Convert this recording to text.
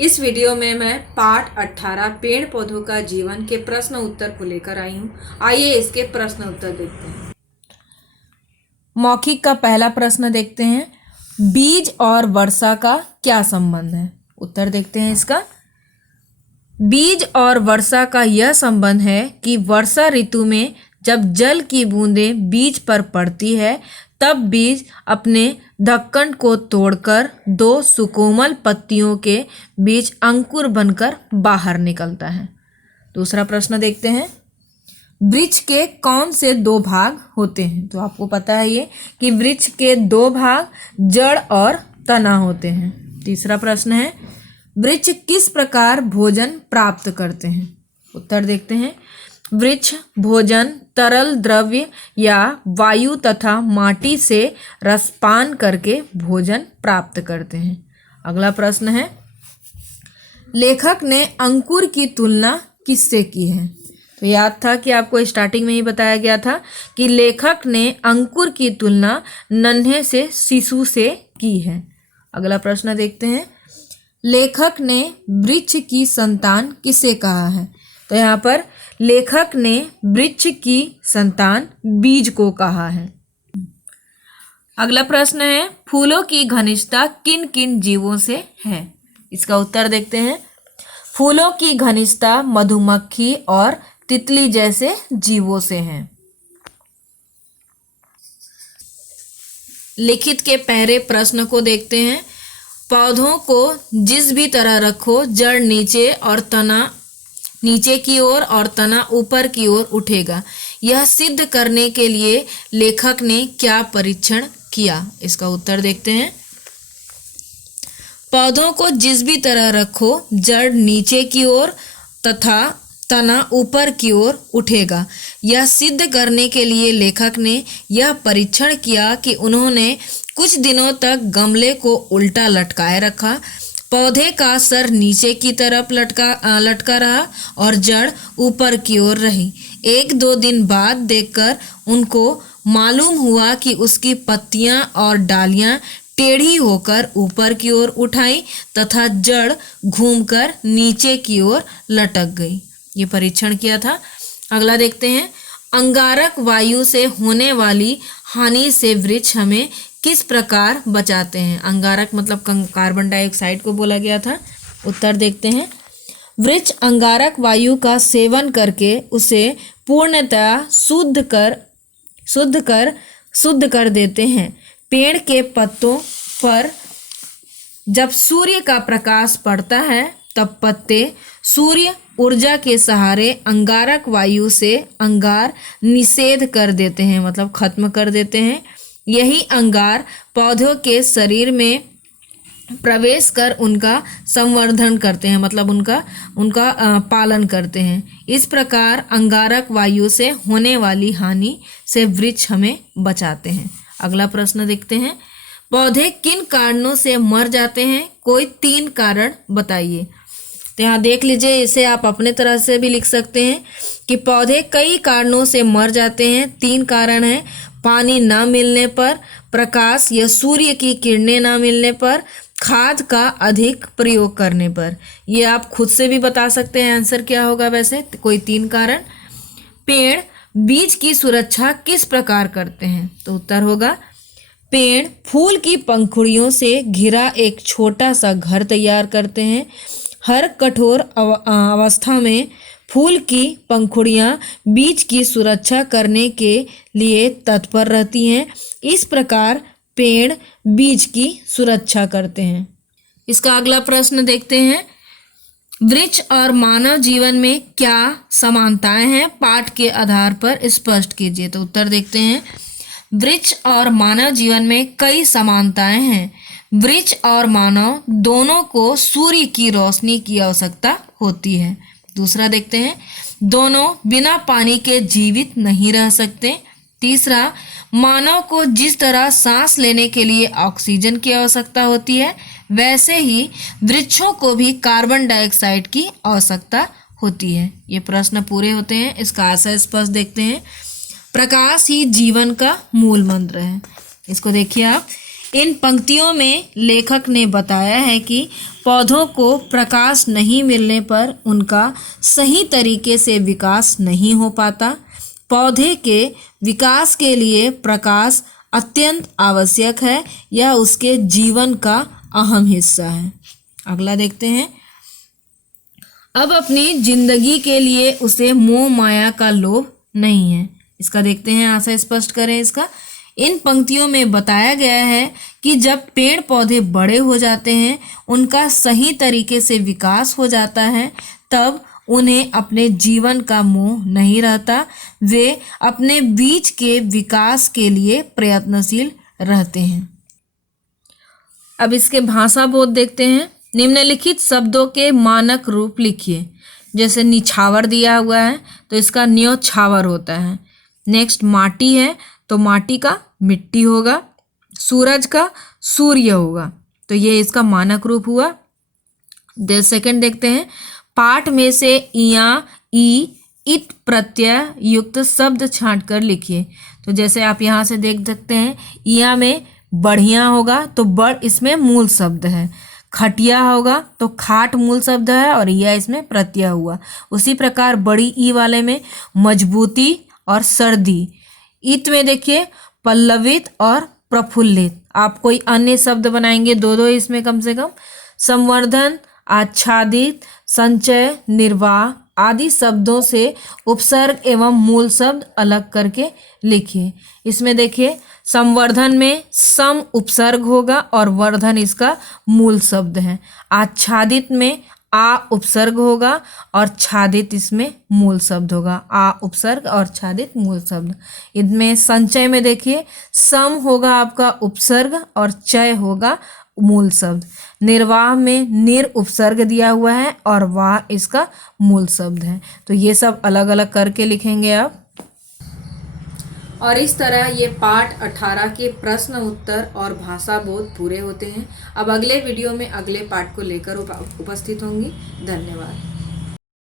इस वीडियो में मैं पाठ 18 पेड़ पौधों का जीवन के प्रश्न उत्तर को लेकर आई हूँ। आइए इसके प्रश्न उत्तर देखते हैं। मौखिक का पहला प्रश्न देखते हैं, बीज और वर्षा का क्या संबंध है। उत्तर देखते हैं इसका। बीज और वर्षा का यह संबंध है कि वर्षा ऋतु में जब जल की बूंदें बीज पर पड़ती है तब बीज अपने ढक्कन को तोड़कर दो सुकोमल पत्तियों के बीच अंकुर बनकर बाहर निकलता है। दूसरा प्रश्न देखते हैं, वृक्ष के कौन से दो भाग होते हैं। तो आपको पता है ये कि वृक्ष के दो भाग जड़ और तना होते हैं। तीसरा प्रश्न है, वृक्ष किस प्रकार भोजन प्राप्त करते हैं। उत्तर देखते हैं, वृक्ष भोजन तरल द्रव्य या वायु तथा माटी से रसपान करके भोजन प्राप्त करते हैं। अगला प्रश्न है, लेखक ने अंकुर की तुलना किससे की है। तो याद था कि आपको स्टार्टिंग में ही बताया गया था कि लेखक ने अंकुर की तुलना नन्हे से शिशु से की है। अगला प्रश्न देखते हैं, लेखक ने वृक्ष की संतान किसे कहा है। तो यहाँ पर लेखक ने वृक्ष की संतान बीज को कहा है। अगला प्रश्न है, फूलों की घनिष्ठता किन किन जीवों से है। इसका उत्तर देखते हैं, फूलों की घनिष्ठता मधुमक्खी और तितली जैसे जीवों से है। लिखित के पहले प्रश्न को देखते हैं, पौधों को जिस भी तरह रखो जड़ नीचे और तना नीचे की ओर और तना ऊपर की ओर उठेगा। यह सिद्ध करने के लिए लेखक ने क्या परीक्षण किया। इसका उत्तर देखते हैं, पौधों को जिस भी तरह रखो जड़ नीचे की ओर तथा तना ऊपर की ओर उठेगा। यह सिद्ध करने के लिए लेखक ने यह परीक्षण किया कि उन्होंने कुछ दिनों तक गमले को उल्टा लटकाए रखा, पौधे का सर नीचे की तरफ लटका रहा और जड़ ऊपर की ओर रही। एक दो दिन बाद देखकर उनको मालूम हुआ कि उसकी पत्तियां और डालियां टेढ़ी होकर ऊपर की ओर उठाई तथा जड़ घूमकर नीचे की ओर लटक गई। ये परीक्षण किया था। अगला देखते हैं, अंगारक वायु से होने वाली हानि से वृक्ष हमें किस प्रकार बचाते हैं। अंगारक मतलब कार्बन डाइऑक्साइड को बोला गया था। उत्तर देखते हैं, वृक्ष अंगारक वायु का सेवन करके उसे पूर्णतः शुद्ध कर देते हैं। पेड़ के पत्तों पर जब सूर्य का प्रकाश पड़ता है तब पत्ते सूर्य ऊर्जा के सहारे अंगारक वायु से अंगार निषेध कर देते हैं, मतलब खत्म कर देते हैं। यही अंगार पौधों के शरीर में प्रवेश कर उनका संवर्धन करते हैं, मतलब उनका पालन करते हैं। इस प्रकार अंगारक वायु से होने वाली हानि से वृक्ष हमें बचाते हैं। अगला प्रश्न देखते हैं, पौधे किन कारणों से मर जाते हैं। कोई 3 कारण बताइए। तो यहाँ देख लीजिए, इसे आप अपने तरह से भी लिख सकते हैं कि पौधे कई कारणों से मर जाते हैं। 3 कारण हैं, पानी ना मिलने पर, प्रकाश या सूर्य की किरणें ना मिलने पर, खाद का अधिक प्रयोग करने पर। ये आप खुद से भी बता सकते हैं आंसर क्या होगा। वैसे कोई 3 कारण। पेड़ बीज की सुरक्षा किस प्रकार करते हैं। तो उत्तर होगा, पेड़ फूल की पंखुड़ियों से घिरा एक छोटा सा घर तैयार करते हैं। हर कठोर अवस्था में फूल की पंखुड़ियां बीज की सुरक्षा करने के लिए तत्पर रहती हैं। इस प्रकार पेड़ बीज की सुरक्षा करते हैं। इसका अगला प्रश्न देखते हैं, वृक्ष और मानव जीवन में क्या समानताएं हैं, पाठ के आधार पर स्पष्ट कीजिए। तो उत्तर देखते हैं, वृक्ष और मानव जीवन में कई समानताएं हैं। वृक्ष और मानव दोनों को सूर्य की रोशनी की आवश्यकता होती है। दूसरा देखते हैं, दोनों बिना पानी के जीवित नहीं रह सकते। तीसरा, मानव को जिस तरह सांस लेने के लिए ऑक्सीजन की आवश्यकता होती है वैसे ही वृक्षों को भी कार्बन डाइऑक्साइड की आवश्यकता होती है। ये प्रश्न पूरे होते हैं। इसका आशय स्पष्ट देखते हैं, प्रकाश ही जीवन का मूल मंत्र है। इसको देखिए आप, इन पंक्तियों में लेखक ने बताया है कि पौधों को प्रकाश नहीं मिलने पर उनका सही तरीके से विकास नहीं हो पाता। पौधे के विकास के लिए प्रकाश अत्यंत आवश्यक है, यह उसके जीवन का अहम हिस्सा है। अगला देखते हैं। अब अपनी जिंदगी के लिए उसे मोह माया का लोभ नहीं है। इसका देखते हैं, आशा स्पष्ट करें इसका। इन पंक्तियों में बताया गया है कि जब पेड़ पौधे बड़े हो जाते हैं, उनका सही तरीके से विकास हो जाता है, तब उन्हें अपने जीवन का मोह नहीं रहता। वे अपने बीज के विकास के लिए प्रयत्नशील रहते हैं। अब इसके भाषा बोध देखते हैं। निम्नलिखित शब्दों के मानक रूप लिखिए। जैसे निछावर दिया हुआ है तो इसका न्योछावर होता है। नेक्स्ट माटी है तो माटी का मिट्टी होगा। सूरज का सूर्य होगा, तो ये इसका मानक रूप हुआ। सेकंड देखते हैं। पाठ में से इया ई इट प्रत्यय युक्त शब्द छांट कर लिखिए। तो जैसे आप यहाँ से देख सकते हैं, इया में बढ़िया होगा तो बड़ इसमें मूल शब्द है। खटिया होगा तो खाट मूल शब्द है और यह इसमें प्रत्यय हुआ। उसी प्रकार बड़ी ई वाले में मजबूती और सर्दी। इत में देखिए पल्लवित और प्रफुल्लित। आप कोई अन्य शब्द बनाएंगे, दो इसमें कम से कम। संवर्धन, आच्छादित, संचय, निर्वाह आदि शब्दों से उपसर्ग एवं मूल शब्द अलग करके लिखिए। इसमें देखिए संवर्धन में सम उपसर्ग होगा और वर्धन इसका मूल शब्द है। आच्छादित में आ उपसर्ग होगा और छादित इसमें मूल शब्द होगा। आ उपसर्ग और छादित मूल शब्द। इनमें संचय में देखिए सम होगा आपका उपसर्ग और चय होगा मूल शब्द। निर्वाह में निर उपसर्ग दिया हुआ है और वाह इसका मूल शब्द है। तो ये सब अलग अलग करके लिखेंगे आप। और इस तरह ये पाठ 18 के प्रश्न उत्तर और भाषा बोध पूरे होते हैं। अब अगले वीडियो में अगले पाठ को लेकर उपस्थित होंगी। धन्यवाद।